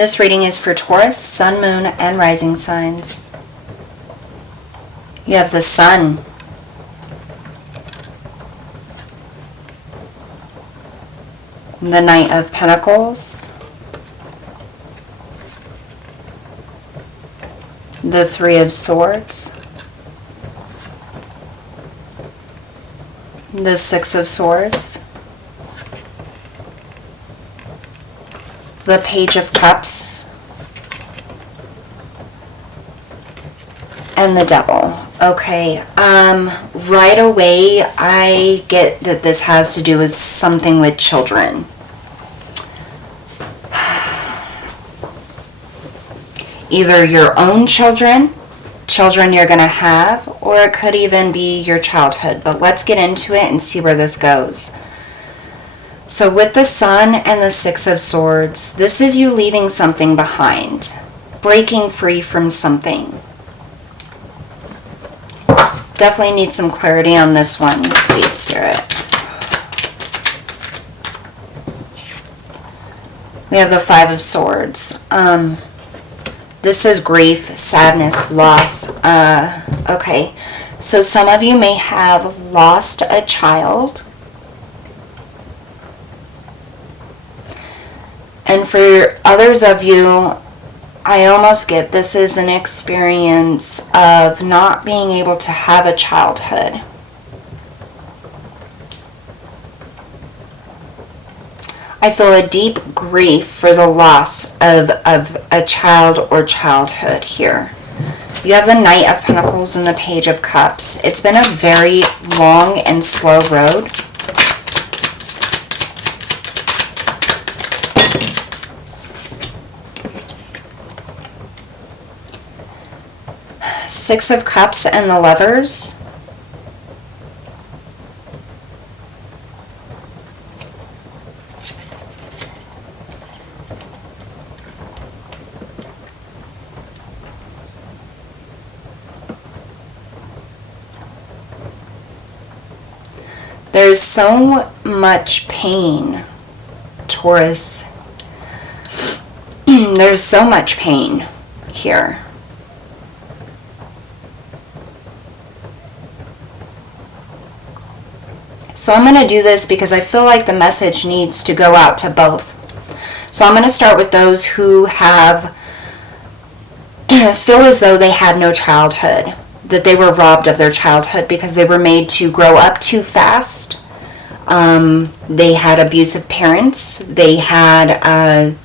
This reading is for Taurus, Sun, Moon, and Rising signs. You have the Sun. The Knight of Pentacles. The Three of Swords. The Six of Swords. The Page of Cups. And the Devil. Okay, right away I get that this has to do with something with children. Either your own children you're going to have, or it could even be your childhood. But let's get into it and see where this goes. So with the Sun and the Six of Swords, this is you leaving something behind, breaking free from something. Definitely need some clarity on this one, please, Spirit. We have the Five of Swords. This is grief, sadness, loss. Okay, so some of you may have lost a child. And for others of you, I almost get this is an experience of not being able to have a childhood. I feel a deep grief for the loss of a child or childhood here. You have the Knight of Pentacles and the Page of Cups. It's been a very long and slow road. Six of Cups and the Lovers. There's so much pain, Taurus. There's so much pain here. So I'm going to do this because I feel like the message needs to go out to both. So I'm going to start with those who have feel as though they had no childhood, that they were robbed of their childhood because they were made to grow up too fast. They had abusive parents. They had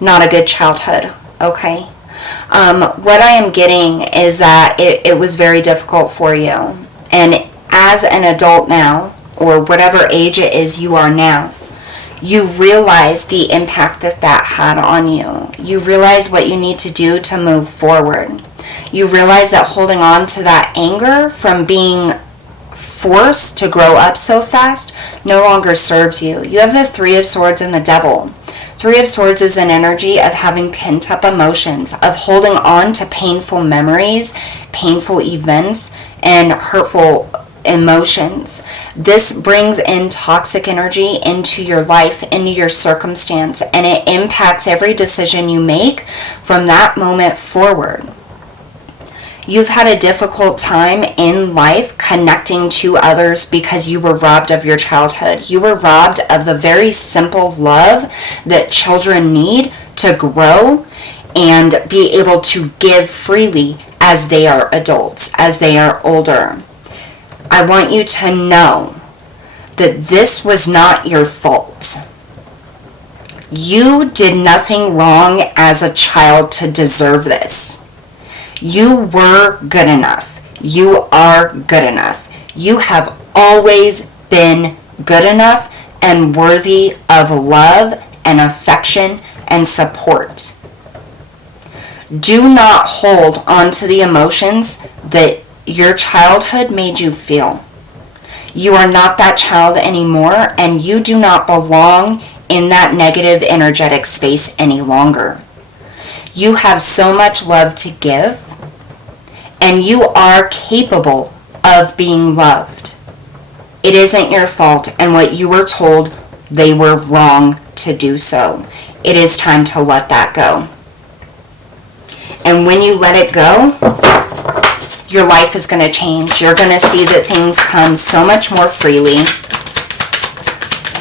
not a good childhood. Okay. What I am getting is that it was very difficult for you. And as an adult now, or whatever age it is you are now, you realize the impact that that had on you. You realize what you need to do to move forward. You realize that holding on to that anger from being forced to grow up so fast no longer serves you. You have the Three of Swords and the Devil. Three of Swords is an energy of having pent up emotions, of holding on to painful memories, painful events, and hurtful emotions. This brings in toxic energy into your life, into your circumstance, and it impacts every decision you make from that moment forward. You've had a difficult time in life connecting to others because you were robbed of your childhood. You were robbed of the very simple love that children need to grow and be able to give freely as they are adults, as they are older. I want you to know that this was not your fault. You did nothing wrong as a child to deserve this. You were good enough. You are good enough. You have always been good enough and worthy of love and affection and support. Do not hold on to the emotions that your childhood made you feel. You are not that child anymore, and you do not belong in that negative energetic space any longer. You have so much love to give, and you are capable of being loved. It isn't your fault, and what you were told, they were wrong to do so. it is time to let that go. And when you let it go, your life is going to change. You're going to see that things come so much more freely.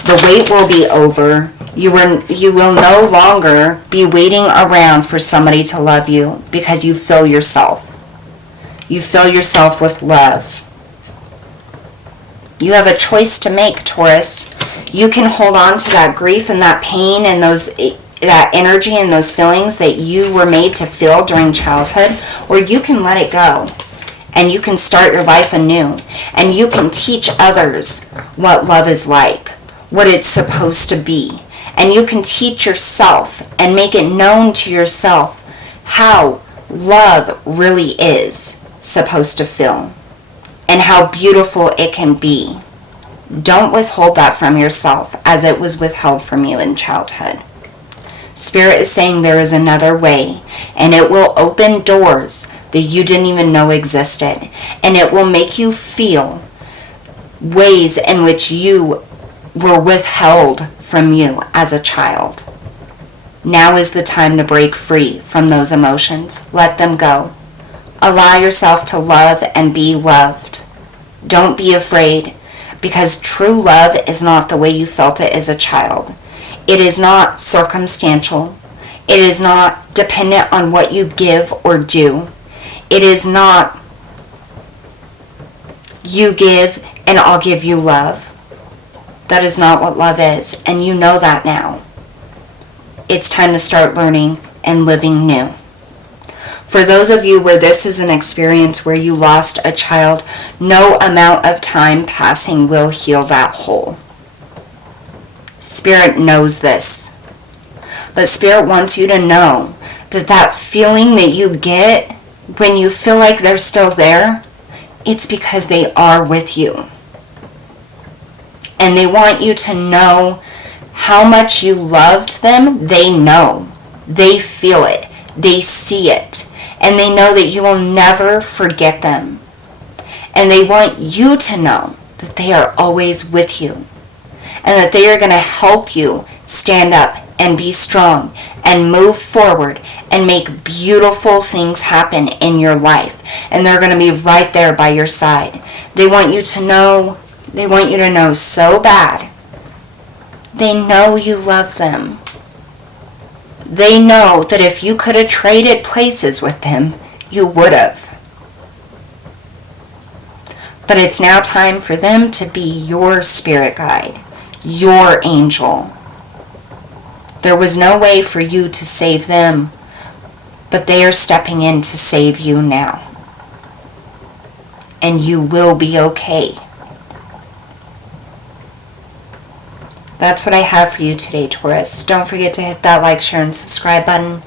The wait will be over. You will no longer be waiting around for somebody to love you, because you fill yourself. You fill yourself with love. You have a choice to make, Taurus. You can hold on to that grief and that pain and that energy and those feelings that you were made to feel during childhood, or you can let it go and you can start your life anew, and you can teach others what love is like, what it's supposed to be, and you can teach yourself and make it known to yourself how love really is supposed to feel and how beautiful it can be. Don't withhold that from yourself as it was withheld from you in childhood. Spirit is saying there is another way, and it will open doors that you didn't even know existed, and it will make you feel ways in which you were withheld from you as a child. Now is the time to break free from those emotions. Let them go. Allow yourself to love and be loved. Don't be afraid, because true love is not the way you felt it as a child. It is not circumstantial. It is not dependent on what you give or do. It is not you give and I'll give you love. That is not what love is, and you know that now. It's time to start learning and living new. For those of you where this is an experience where you lost a child, no amount of time passing will heal that hole. Spirit knows this. But Spirit wants you to know that that feeling that you get when you feel like they're still there, it's because they are with you. And they want you to know how much you loved them. They know. They feel it. They see it. And they know that you will never forget them. And they want you to know that they are always with you. And that they are going to help you stand up and be strong and move forward and make beautiful things happen in your life. And they're going to be right there by your side. They want you to know so bad. They know you love them. They know that if you could have traded places with them, you would have. But it's now time for them to be your spirit guide, your angel. There was no way for you to save them, but they are stepping in to save you now. And you will be okay. That's what I have for you today, Taurus. Don't forget to hit that like, share, and subscribe button.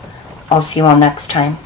I'll see you all next time.